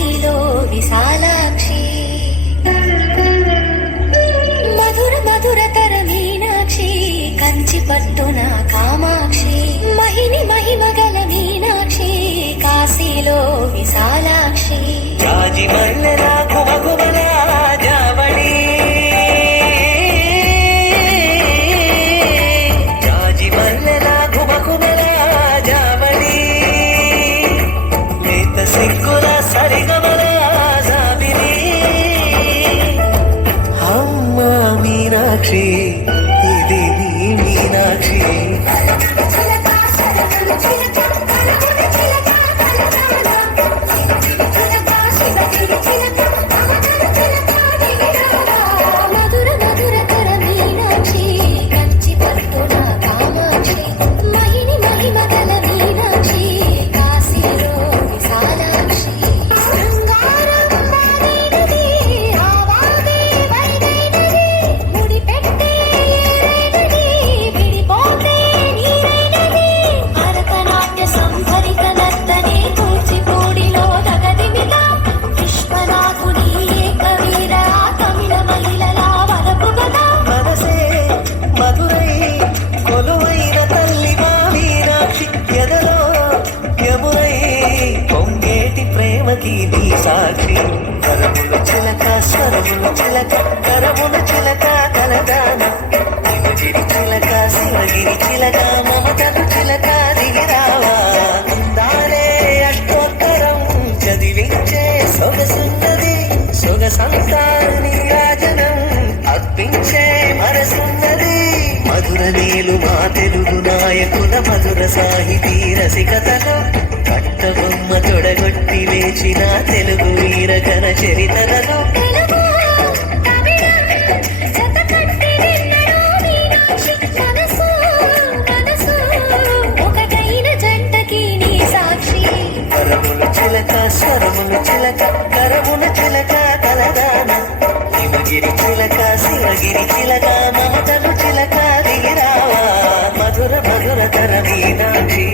కాశీలో విశాలాక్షి మధుర మధురతర మీనాక్షి కంచి పట్టున కామాక్షి మహిని మహిమగల మీనాక్షి కాశీలో విశాలాక్షి రాజి మల్లెలా కుమకుమలా జావళి రాజి మల్లెలా కుమకుమలా జావళి లేత సిగ్గుల సరిగమల జాబిలి అమ్మ మీనాక్షి ఇది నీ మీనాక్షి నీ సాక్షి కరముల చిలక స్వరముల చిలక కరముల చిలక కలదాన శివగిరి చిలక శివగిరి చిలక మమతను చిలక దిగిరావా ఉందాలే అష్టోత్తరం చదివించే సొగసున్నది సొగసంతా నీరాజనం అర్పించే మనసున్నది మధుర నీలు మా తెలుగు నాయకుల మధుర సాహితీ రసికతలో కట్టబొమ్మ తొడగొట్టి లేచిన తెలుగు వీరకర చరితలలో కరముల చిలక స్వరముల చిలక కరముల చిలక కలదాన శివగిరి చిలక శివగిరి చిలక మమతలు చిలక దిగిరావా మధుర మధుర తర మీనాక్షి